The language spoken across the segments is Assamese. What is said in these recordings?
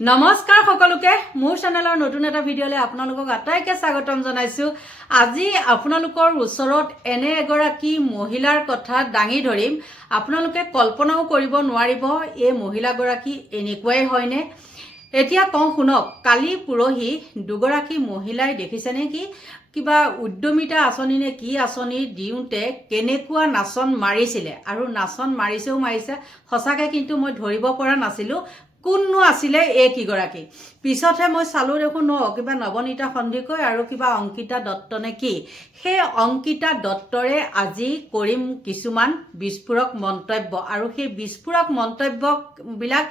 নমস্কাৰ সকলোকে মোৰ চেনেলৰ নতুন এটা ভিডিঅ'লৈ আপোনালোকক আটাইকে স্বাগতম জনাইছো। আজি আপোনালোকৰ ওচৰত এনে এগৰাকী মহিলাৰ কথা দাঙি ধৰিম। আপোনালোকে কল্পনাও কৰিব নোৱাৰিব এই মহিলাগৰাকী এনেকুৱাই হয়নে। এতিয়া কওঁ শুনক, কালি পুৰহি দুগৰাকী মহিলাই দেখিছেনে কি কিবা উদ্যমিতা আঁচনি নে কি আঁচনি দিওঁতে কেনেকুৱা নাচন মাৰিছিলে, আৰু নাচন মাৰিছে সঁচাকৈ কিন্তু মই ধৰিব পৰা নাছিলোঁ কোননো আছিলে এই কিগৰাকী। পিছতহে মই চালোঁ দেখোন কিবা নৱনীতা সন্দিকৈ আৰু কিবা অংকিতা দত্ত নে কি। সেই অংকিতা দত্তৰে আজি কৰিম কিছুমান বিস্ফোৰক মন্তব্য, আৰু সেই বিস্ফোৰক মন্তব্যবিলাক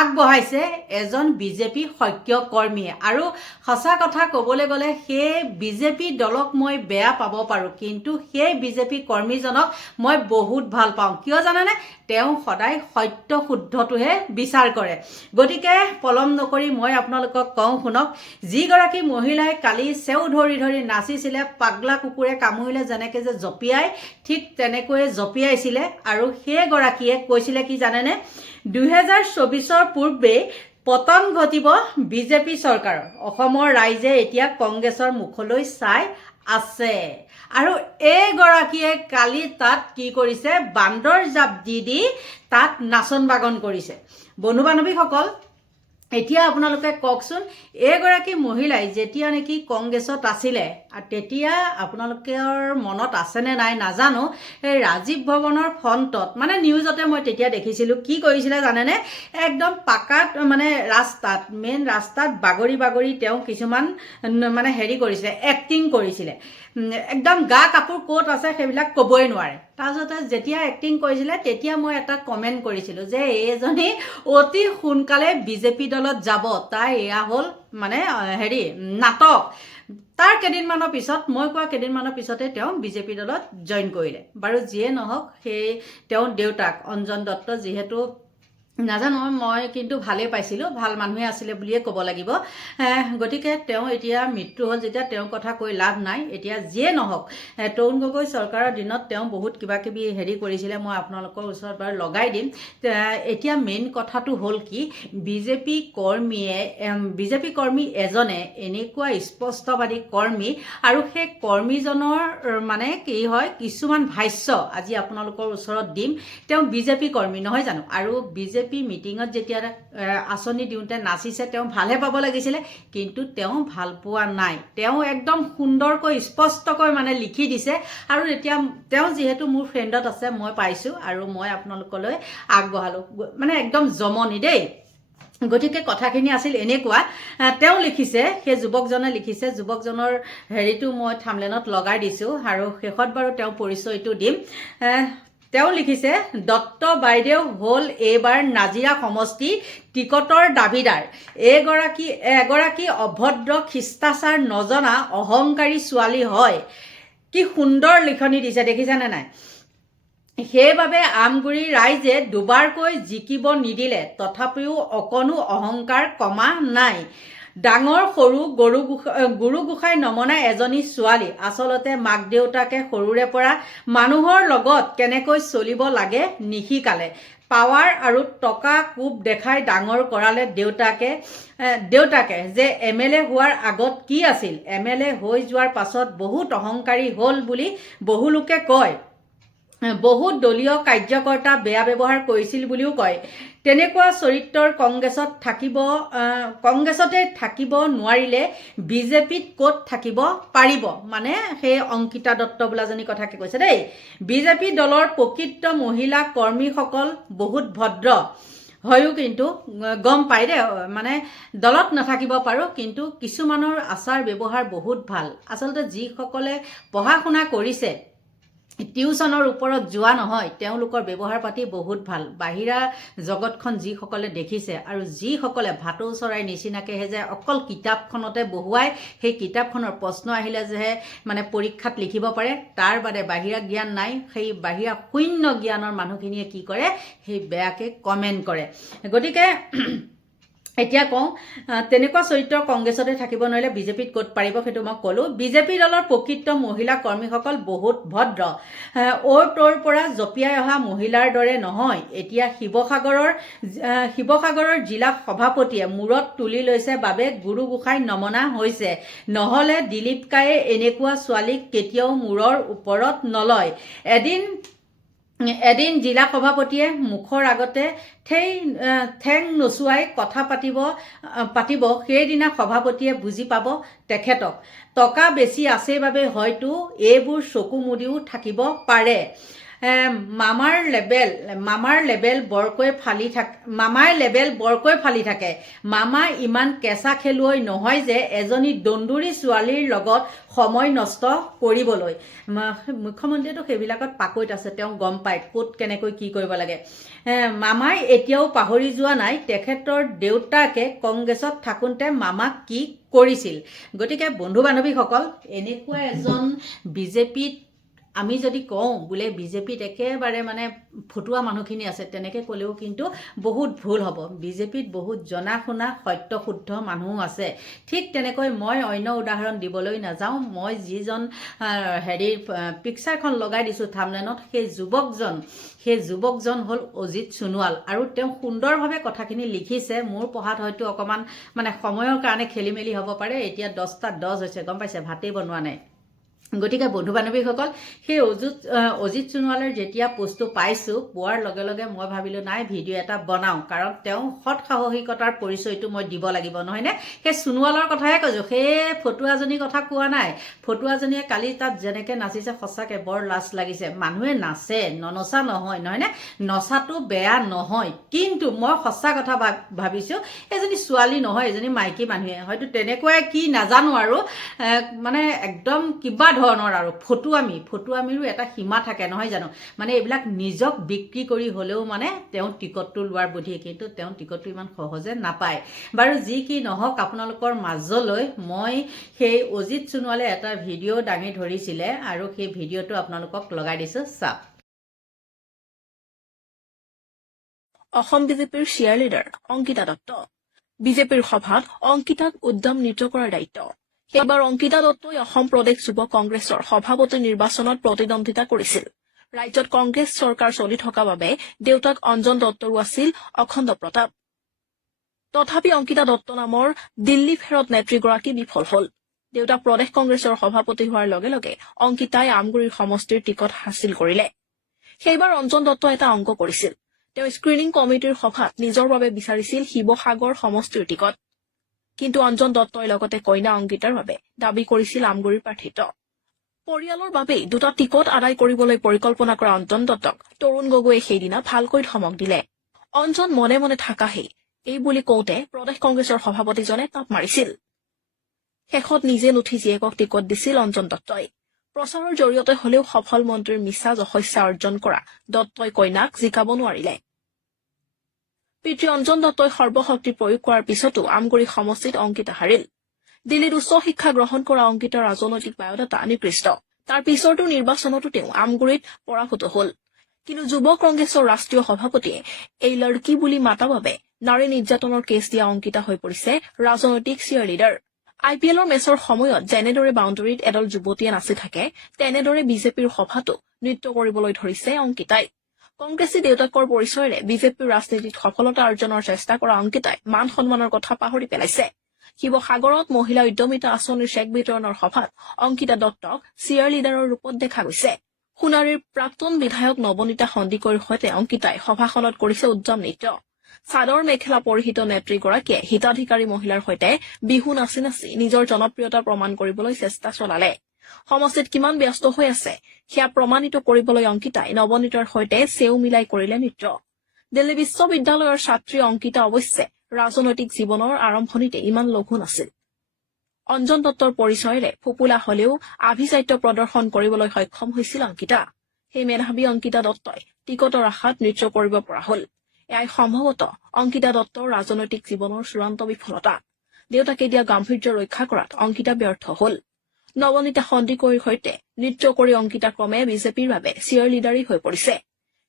আগবঢ়াইছে এজন বিজেপি সক্ৰিয় কৰ্মীয়ে। আৰু সঁচা কথা ক'বলৈ গ'লে সেই বিজেপি দলক মই বেয়া পাব পাৰোঁ, কিন্তু সেই বিজেপি কৰ্মীজনক মই বহুত ভাল পাওঁ। কিয় জানেনে? তেওঁ সদায় সত্য শুদ্ধটোহে বিচাৰ কৰে। গতিকে পলম নকৰি মই আপোনালোকক কওঁ শুনক, যিগৰাকী মহিলাই কালি চেউ ধৰি ধৰি নাচিছিলে, পাগলা কুকুৰে কামুৰিলে যেনেকৈ যে জঁপিয়াই, ঠিক তেনেকৈয়ে জঁপিয়াইছিলে। আৰু সেইগৰাকীয়ে কৈছিলে কি জানেনে, 2024 পূৰ্বেই পতন ঘটিব বিজেপি চৰকাৰৰ। অসমৰ ৰাইজে এতিয়া কংগ্ৰেছৰ মুখলৈ চাই আছে। আৰু এইগৰাকীয়ে কালি তাত কি কৰিছে, বান্দৰ জাপ দি তাত নাচন বাগন কৰিছে। বন্ধু বান্ধৱীসকল, এতিয়া আপোনালোকে কওকচোন, এইগৰাকী মহিলাই যেতিয়া নেকি কংগ্ৰেছত আছিলে, তেতিয়া আপোনালোকৰ মনত আছেনে নাই নাজানো, এই ৰাজীৱ ভৱনৰ ফ্ৰণ্টত মানে নিউজতে মই তেতিয়া দেখিছিলোঁ, কি কৰিছিলে জানেনে, একদম পাকাত মানে ৰাস্তাত, মেইন ৰাস্তাত বাগৰি বাগৰি তেওঁ কিছুমান মানে কৰিছিলে, এক্টিং কৰিছিলে। একদম গা কাপোৰ ক'ত আছে সেইবিলাক ক'বই নোৱাৰে। তাৰপিছতে যেতিয়া এক্টিং কৰিছিলে তেতিয়া মই এটা কমেণ্ট কৰিছিলোঁ যে এইজনী অতি সোনকালে বিজেপি দলত যাব, তাই এয়া হ'ল মানে নাটক। তাৰ কেইদিনমানৰ পিছত, মই কোৱা কেইদিনমানৰ পিছতে তেওঁ বিজেপি দলত জইন কৰিলে। বাৰু যিয়ে নহওক, সেই তেওঁৰ দেউতাক অঞ্জন দত্ত, যিহেতু নাজানো, মই কিন্তু ভালেই পাইছিলোঁ, ভাল মানুহে আছিলে বুলিয়ে ক'ব লাগিব। গতিকে তেওঁ এতিয়া মৃত্যু হ'ল যেতিয়া তেওঁৰ কথা কৈ লাভ নাই। এতিয়া যিয়ে নহওক, তৰুণ গগৈ চৰকাৰৰ দিনত তেওঁ বহুত কিবা কিবি কৰিছিলে, মই আপোনালোকৰ ওচৰত বাৰু লগাই দিম। এতিয়া মেইন কথাটো হ'ল কি, বিজেপি কৰ্মী এজনে এনেকুৱা স্পষ্টবাদী কৰ্মী, আৰু সেই কৰ্মীজনৰ মানে কি হয়, কিছুমান ভাষ্য আজি আপোনালোকৰ ওচৰত দিম। তেওঁ বিজেপি কৰ্মী নহয় জানো, আৰু বিজেপি মিটিঙত যেতিয়া আঁচনি দিওঁতে নাচিছে, তেওঁ ভালহে পাব লাগিছিলে, কিন্তু তেওঁ ভাল পোৱা নাই। তেওঁ একদম সুন্দৰকৈ স্পষ্টকৈ মানে লিখি দিছে। আৰু এতিয়া তেওঁ যিহেতু মোৰ ফ্ৰেণ্ডত আছে, মই পাইছোঁ আৰু মই আপোনালোকলৈ আগবঢ়ালোঁ, মানে একদম জমনি দেই। গতিকে কথাখিনি আছিল এনেকুৱা, তেওঁ লিখিছে, সেই যুৱকজনে লিখিছে, যুৱকজনৰ মই থাম্বনেইলত লগাই দিছোঁ, আৰু শেষত বাৰু তেওঁ পৰিচয়টো দিম। তেওঁ লিখিছে, দত্ত বাইদেউ হ'ল এইবাৰ নাজিৰা সমষ্টি টিকটৰ দাবীদাৰ। এগৰাকী অভদ্ৰ, শিষ্টাচাৰ নজনা অহংকাৰী ছোৱালী হয়। কি সুন্দৰ লিখনি দিছে, দেখিছেনে নাই? সেইবাবে আমগুৰিৰ ৰাইজে দুবাৰকৈ জিকিব নিদিলে, তথাপিও অকণো অহংকাৰ কমা নাই। ডাঙৰ সৰু গুৰু গোসাঁই নমনা এজনী ছোৱালী। আচলতে মাক দেউতাকে সৰুৰে পৰা মানুহৰ লগত কেনেকৈ চলিব লাগে নিশিকালে। পাৱাৰ আৰু টকা কোব দেখাই ডাঙৰ কৰালে দেউতাকে যে MLA হোৱাৰ আগত কি আছিল, MLA হৈ যোৱাৰ পাছত বহুত অহংকাৰী হ'ল বুলি বহু লোকে কয়। বহুত দলীয় কাৰ্যকৰ্তা বেয়া ব্যৱহাৰ কৰিছিল বুলিও কয়। তেনেকুৱা চৰিত্ৰৰ কংগ্ৰেছতে থাকিব নোৱাৰিলে বিজেপিত ক'ত থাকিব পাৰিব। মানে সেই অংকিতা দত্ত বোলাজনী কথাকে কৈছে দেই। বিজেপি দলৰ প্ৰকৃত মহিলা কৰ্মীসকল বহুত ভদ্ৰ হয়ো, কিন্তু গম পাই দে, মানে দলত নাথাকিব পাৰোঁ, কিন্তু কিছুমানৰ আচাৰ ব্যৱহাৰ বহুত ভাল। আচলতে যিসকলে পঢ়া শুনা কৰিছে, টিউচনৰ ওপৰত যোৱা নহয়, তেওঁলোকৰ ব্যৱহাৰ পাতি বহুত ভাল। বাহিৰা জগতখন যিসকলে দেখিছে, আৰু যিসকলে ভাটৌ চৰাইৰ নিচিনাকৈহে যে অকল কিতাপখনতে বহুৱাই, সেই কিতাপখনৰ প্ৰশ্ন আহিলে যে মানে পৰীক্ষাত লিখিব পাৰে, তাৰ বাদে বাহিৰা জ্ঞান নাই, সেই বাহিৰা শূন্য জ্ঞানৰ মানুহখিনিয়ে কি কৰে, সেই বেয়াকৈ কমেণ্ট কৰে। গতিকে এতিয়া কওঁ তেনেকুৱা চৰিত্ৰ কংগ্ৰেছতে থাকিব নোৱাৰিলে বিজেপিত ক'ত পাৰিব সেইটো মই ক'লোঁ। বিজেপি দলৰ প্ৰকৃত মহিলা কৰ্মীসকল বহুত ভদ্ৰ, অ'ৰ ত'ৰ পৰা জঁপিয়াই অহা মহিলাৰ দৰে নহয়। এতিয়া শিৱসাগৰৰ জিলা সভাপতিয়ে মূৰত তুলি লৈছে বাবে গুৰু গোসাঁই নমনা হৈছে, নহ'লে দিলীপ কায়ে এনেকুৱা ছোৱালীক কেতিয়াও মূৰৰ ওপৰত নলয়। এদিন জিলা সভাপতিয়ে মুখৰ আগতে ঠেং নচুৱাই কথা পাতিব সেইদিনা সভাপতিয়ে বুজি পাব তেখেতক টকা বেছি আছে বাবে হয়তো এইবোৰ চকু মুদিও থাকিব পাৰে। মামাৰ লেবেল বৰকৈ ফালি থাকে। মামা ইমান কেঁচা খেলুৱৈ নহয় যে এজনী দন্দুৰী ছোৱালীৰ লগত সময় নষ্ট কৰিবলৈ। মুখ্যমন্ত্ৰীয়েতো সেইবিলাকত পাকৈত আছে, তেওঁ গম পায় ক'ত কেনেকৈ কি কৰিব লাগে। মামাই এতিয়াও পাহৰি যোৱা নাই তেখেতৰ দেউতাকে কংগ্ৰেছত থাকোঁতে মামাক কি কৰিছিল। গতিকে বন্ধু বান্ধৱীসকল, এনেকুৱা এজন বিজেপিত আমি যদি কওঁ বোলে বিজেপিত একেবাৰে মানে ফটুৱা মানুহখিনি আছে, তেনেকৈ ক'লেও কিন্তু বহুত ভুল হ'ব। বিজেপিত বহুত জনা শুনা সত্যশুদ্ধ মানুহো আছে। ঠিক তেনেকৈ মই অন্য উদাহৰণ দিবলৈ নাযাওঁ। মই যিজন পিকচাৰখন লগাই দিছোঁ থাম্বনেইলত, সেই যুৱকজন হ'ল অজিত সোণোৱাল, আৰু তেওঁ সুন্দৰভাৱে কথাখিনি লিখিছে। মোৰ পঢ়াত হয়তো অকণমান মানে সময়ৰ কাৰণে খেলি মেলি হ'ব পাৰে। এতিয়া 10:10 হৈছে, গম পাইছে, ভাতেই বনোৱা নাই। গতিকে বন্ধু বান্ধৱীসকল, সেই অজিত সোণোৱালৰ যেতিয়া পোষ্টটো পাইছোঁ, পোৱাৰ লগে লগে মই ভাবিলোঁ নাই ভিডিঅ' এটা বনাওঁ, কাৰণ তেওঁ সৎ সাহসিকতাৰ পৰিচয়টো মই দিব লাগিব, নহয়নে? সেই সোণোৱালৰ কথাহে কৈছোঁ, সেই ফটুৱাজনীৰ কথা কোৱা নাই। ফটুৱাজনীয়ে কালি তাত যেনেকৈ নাচিছে সঁচাকৈ বৰ লাজ লাগিছে। মানুহে নাচে, ননচা নহয়, নহয়নে? নচাটো বেয়া নহয়, কিন্তু মই সঁচা কথা ভাবিছোঁ এজনী ছোৱালী নহয়, এজনী মাইকী মানুহে হয়তো তেনেকুৱাই কি নাজানো আৰু মানে একদম কিবা ধৰণৰ আৰু ফটুৱামিৰো এটা সীমা থাকে নহয় জানো? মানে এইবিলাক নিজক বিক্ৰী কৰি হ'লেও মানে তেওঁ টিকটটো লোৱাৰ বুদ্ধিয়ে, কিন্তু তেওঁ টিকটটো ইমান সহজে নাপায়। বাৰু যি কি নহওক, আপোনালোকৰ মাজলৈ মই সেই অজিত সোণোৱালে এটা ভিডিঅ' দাঙি ধৰিছিলে, আৰু সেই ভিডিঅ'টো আপোনালোকক লগাই দিছোঁ, চাওক। অসম বিজেপিৰ চিয়াৰ লিডাৰ অংকিতা দত্ত। বিজেপিৰ সভাত অংকিতাক উদ্যম নৃত্য কৰাৰ দায়িত্ব। সেইবাৰ অংকিতা দত্তই অসম প্ৰদেশ যুৱ কংগ্ৰেছৰ সভাপতি নিৰ্বাচনত প্ৰতিদ্বন্দ্বিতা কৰিছিল। ৰাজ্যত কংগ্ৰেছ চৰকাৰ চলি থকা বাবে দেউতাক অঞ্জন দত্তৰো আছিল অখণ্ড প্ৰতাপ। তথাপি অংকিতা দত্ত নামৰ দিল্লী ফেৰত নেত্ৰীগৰাকী বিফল হল। দেউতাক প্ৰদেশ কংগ্ৰেছৰ সভাপতি হোৱাৰ লগে লগে অংকিতাই আমগুৰিৰ সমষ্টিৰ টিকট হাছিল কৰিলে। সেইবাৰ অঞ্জন দত্ত এটা অংক কৰিছিল। তেওঁ স্ক্ৰিনিং কমিটিৰ সভাত নিজৰ বাবে বিচাৰিছিল শিৱসাগৰ সমষ্টিৰ টিকট, কিন্তু অঞ্জন দত্তই লগতে কন্যা অংকিতাৰ বাবে দাবী কৰিছিল আমগুৰিৰ প্ৰাৰ্থিত্ব। পৰিয়ালৰ বাবেই দুটা টিকট আদায় কৰিবলৈ পৰিকল্পনা কৰা অঞ্জন দত্তক তৰুণ গগৈয়ে সেইদিনা ভালকৈ ধমক দিলে। অঞ্জন মনে মনে থাকাহেই এই বুলি কওঁতে প্ৰদেশ কংগ্ৰেছৰ সভাপতিজনে তাপ মাৰিছিল। শেষত নিজে নুঠি জীয়েকক টিকট দিছিল অঞ্জন দত্তই। প্ৰচাৰৰ জৰিয়তে হলেও সফল মন্ত্ৰীৰ মিছা যশস্যা অৰ্জন কৰা দত্তই কন্যাক জিকাব নোৱাৰিলে। পিতৃ অঞ্জন দত্তই সৰ্বশক্তি প্ৰয়োগ কৰাৰ পিছতো আমগুৰি সমষ্টিত অংকিতা হাৰিল। দিল্লীত উচ্চ শিক্ষা গ্ৰহণ কৰা অংকিতাৰ ৰাজনৈতিক বায়'ডাটা নিকৃষ্ট। তাৰ পিছৰটো নিৰ্বাচনতো তেওঁ আমগুৰিত পৰাভূত হল। কিন্তু যুৱ কংগ্ৰেছৰ ৰাষ্ট্ৰীয় সভাপতিয়ে এই লড়কী বুলি মাতা বাবে নাৰী নিৰ্যাতনৰ কেছ দিয়া অংকিতা হৈ পৰিছে ৰাজনৈতিক চিয়াৰ লিডাৰ। IPLৰ মেচৰ সময়ত যেনেদৰে বাউণ্ডেৰীত এদল যুৱতীয়ে নাচি থাকে, তেনেদৰে বিজেপিৰ সভাতো নৃত্য কৰিবলৈ ধৰিছে অংকিতাই। কংগ্ৰেছী দেউতাকৰ পৰিচয়েৰে বিজেপিৰ ৰাজনীতিত সফলতা অৰ্জনৰ চেষ্টা কৰা অংকিতাই মান সন্মানৰ কথা পাহৰি পেলাইছে। শিৱসাগৰত মহিলা উদ্যমিতা আঁচনিৰ চেক বিতৰণৰ সভাত অংকিতা দত্তক চিয়াৰ লিডাৰৰ ৰূপত দেখা গৈছে। সোণাৰীৰ প্ৰাক্তন বিধায়ক নৱনীতা সন্দিকৈৰ সৈতে অংকিতাই সভাখনত কৰিছে উদ্যম নৃত্য। চাদৰ মেখেলা পৰিহিত নেত্ৰীগৰাকীয়ে হিতাধিকাৰী মহিলাৰ সৈতে বিহু নাচি নাচি নিজৰ জনপ্ৰিয়তা প্ৰমাণ কৰিবলৈ চেষ্টা চলালে। সমষ্টিত কিমান ব্যস্ত হৈ আছে সেয়া প্ৰমাণিত কৰিবলৈ অংকিতাই নৱনীতাৰ সৈতে চেও মিলাই কৰিলে নৃত্য। দিল্লী বিশ্ববিদ্যালয়ৰ ছাত্ৰী অংকিতা অৱশ্যে ৰাজনৈতিক জীৱনৰ আৰম্ভণিতে ইমান লঘু নাছিল। অঞ্জন দত্তৰ পৰিচয়েৰে ফুপুলা হলেও আভিজাত্য প্ৰদৰ্শন কৰিবলৈ সক্ষম হৈছিল অংকিতা। সেই মেধাৱী অংকিতা দত্তই টিকটৰ আশাত নৃত্য কৰিব পৰা হল। এয়াই সম্ভৱতঃ অংকিতা দত্তৰ ৰাজনৈতিক জীৱনৰ চূড়ান্ত বিফলতা। দেউতাকে দিয়া গাম্ভীৰ্য ৰক্ষা কৰাত অংকিতা ব্যৰ্থ হল। নৱনীতা সন্দিকৈৰ সৈতে নৃত্য কৰি অংকিতা ক্ৰমে বিজেপিৰ বাবে চিয়াৰ লিডাৰী হৈ পৰিছে।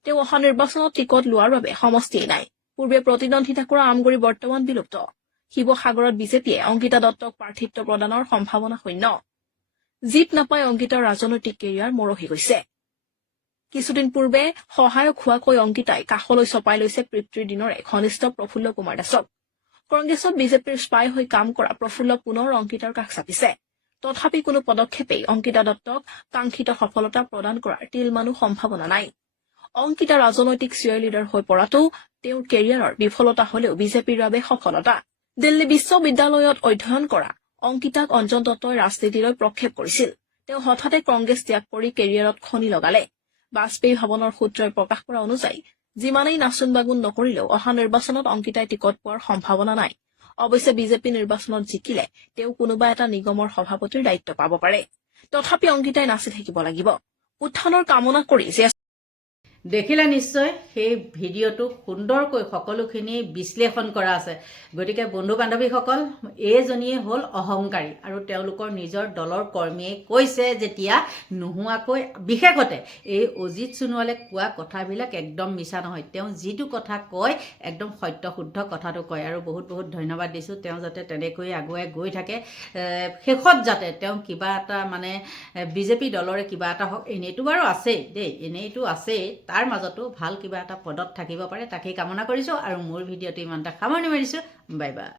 তেওঁ অহা নিৰ্বাচনত টিকট লোৱাৰ বাবে সমষ্টিয়েই নাই। পূৰ্বে প্ৰতিদ্বন্দ্বিতা কৰা আমগুৰি বৰ্তমান বিলুপ্ত। শিৱসাগৰত বিজেপিয়ে অংকিতা দত্তক প্ৰাৰ্থিত্ব প্ৰদানৰ সম্ভাৱনা শূন্য। জিত নাপাই অংকিতাৰ ৰাজনৈতিক কেৰিয়াৰ মৰহি গৈছে। কিছুদিন পূৰ্বে সহায়ক হোৱাকৈ অংকিতাই কাষলৈ চপাই লৈছে পিতৃৰ দিনৰে ঘনিষ্ঠ প্ৰফুল্ল কুমাৰ দাসক। কংগ্ৰেছত বিজেপিৰ স্পাই হৈ কাম কৰা প্ৰফুল্ল পুনৰ অংকিতাৰ কাষ চাপিছে। তথাপি কোনো পদক্ষেপেই অংকিতা দত্তক কাংক্ষিত সফলতা প্ৰদান কৰাৰ তিলমানো সম্ভাৱনা নাই। অংকিতা ৰাজনৈতিক চিয়াৰ লিডাৰ হৈ পৰাটো তেওঁৰ কেৰিয়াৰৰ বিফলতা হলেও বিজেপিৰ বাবে সফলতা। দিল্লী বিশ্ববিদ্যালয়ত অধ্যয়ন কৰা অংকিতাক অঞ্জন দত্তই ৰাজনীতিলৈ প্ৰক্ষেপ কৰিছিল। তেওঁ হঠাতে কংগ্ৰেছ ত্যাগ কৰি কেৰিয়াৰত খনি লগালে। বাজপেয়ী ভৱনৰ সূত্ৰই প্ৰকাশ কৰা অনুযায়ী যিমানেই নাচোন বাগুন নকৰিলেও অহা নিৰ্বাচনত অংকিতাই টিকট পোৱাৰ সম্ভাৱনা নাই। অৱশ্যে বিজেপি নিৰ্বাচনত জিকিলে তেওঁ কোনোবা এটা নিগমৰ সভাপতিৰ দায়িত্ব পাব পাৰে। তথাপি অংকিতাই নাচি থাকিব লাগিব। উত্থানৰ কামনা কৰি দেখিলে নিশ্চয় সেই ভিডিঅ'টো সুন্দৰকৈ সকলোখিনি বিশ্লেষণ কৰা আছে। গতিকে বন্ধু বান্ধৱীসকল, এইজনীয়ে হ'ল অহংকাৰী আৰু তেওঁলোকৰ নিজৰ দলৰ কৰ্মীয়ে কৈছে যেতিয়া নোহোৱাকৈ, বিশেষতে এই অজিত সোণোৱালে কোৱা কথাবিলাক একদম মিছা নহয়। তেওঁ যিটো কথা কয় একদম সত্য শুদ্ধ কথাটো কয় আৰু বহুত বহুত ধন্যবাদ দিছোঁ। তেওঁ যাতে তেনেকৈ আগুৱাই গৈ থাকে, শেষত যাতে তেওঁ কিবা এটা মানে বিজেপি দলৰে কিবা এটা হওক, এনেইতো বাৰু আছেই দেই, এনেইতো আছেই, তাৰ মাজতো ভাল কিবা এটা পদত থাকিব পাৰে, তাকেই কামনা কৰিছোঁ আৰু মোৰ ভিডিঅ'টো ইমানটা সামৰণি মাৰিছোঁ। Bye bye.